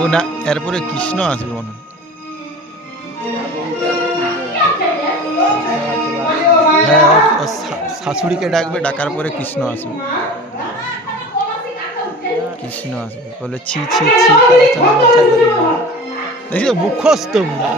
ও না, এরপরে কৃষ্ণ আসবে মনে হয়। হ্যাঁ, ওর শাশুড়িকে ডাকবে, ডাকার পরে কৃষ্ণ আসবে। কৃষ্ণ আসবে, বলে ছি ছি ছি দেখি মুখস্থ পুরা।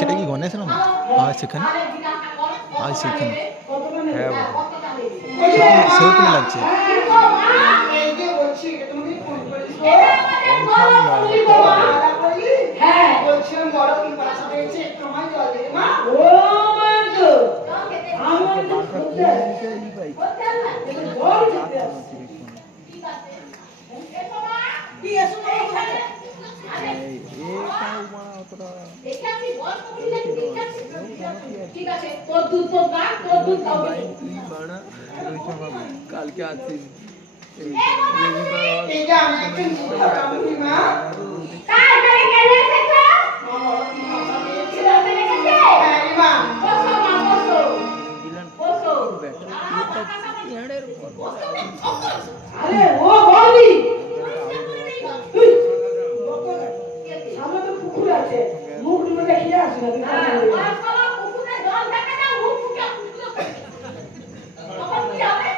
সেটা কি গণেশ না সেখানে সেখানে সেরকম লাগছে। কালকে আছি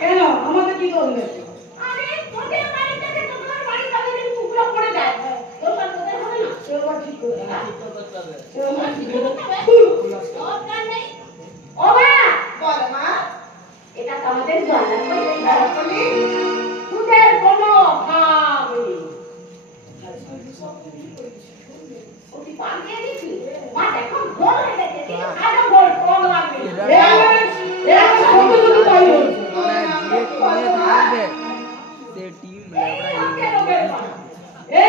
কেন আমাদের কি করবে? আমাদের দুধের কোনো অভাব নেই। মা দেখো গোল হয়ে গেছে, আরো গোল কম লাগবে।